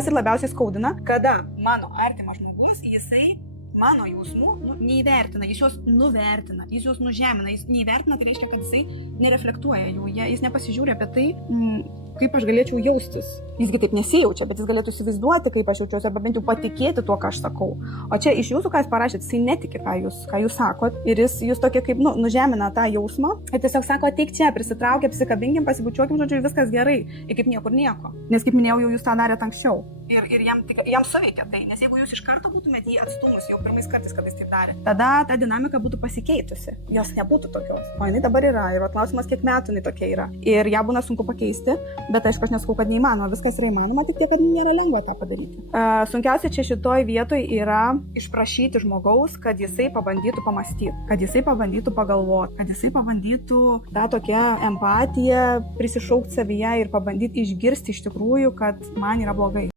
tas ir labiausiai skaudina, kada mano artimas žmogus, jisai mano jausmų neįvertina, jis juos nuvertina, jis juos nužemina, jis neįvertina, tai reiškia, kad jisai nereflektuoja jų, jis nepasižiūrė apie tai, kaip aš galėčiau jaustis. Jisgi taip nesijaučia, bet jis galėtų įsivaizduoti, kaip aš jaučiuosi, arba bent jau patikėti tuo, ką aš sakau. O čia iš jūsų, ką jūs parašėt, jisai netiki, ką jūs sakot, ir jūs tokie kaip, nužemina tą jausmą, ir tiesiog sako, ateik čia, prisitraukia, apsikabinkim, pasibučiuokim, žodžiu, viskas gerai, ir kaip niekur nieko. Nes kaip minėjau, jau jūs tą darėt anksčiau. Ir jam suveikia tai, nes jeigu jūs iš karto būtumėt jį atstumus, jau pirmais kartais, kada jis taip darė, tada ta dinamika būtų pasikeitusi, jos nebūtų tokios. O jinai dabar yra, ir klausimas, kiek metų jinai tokia yra. Ir ją būna sunku pakeisti, bet aišku, aš nesakau, kad neįmanoma, viskas yra įmanoma, tik tiek, kad nėra lengva tą padaryti. Sunkiausia čia šitoj vietoj yra išprašyti žmogaus, kad jisai pabandytų pamastyti, kad jisai pabandytų pagalvoti, kad jisai pabandytų tą tokią empatiją prisišaukti savyje ir pabandyti išgirsti iš tikrųjų, kad man yra blogai.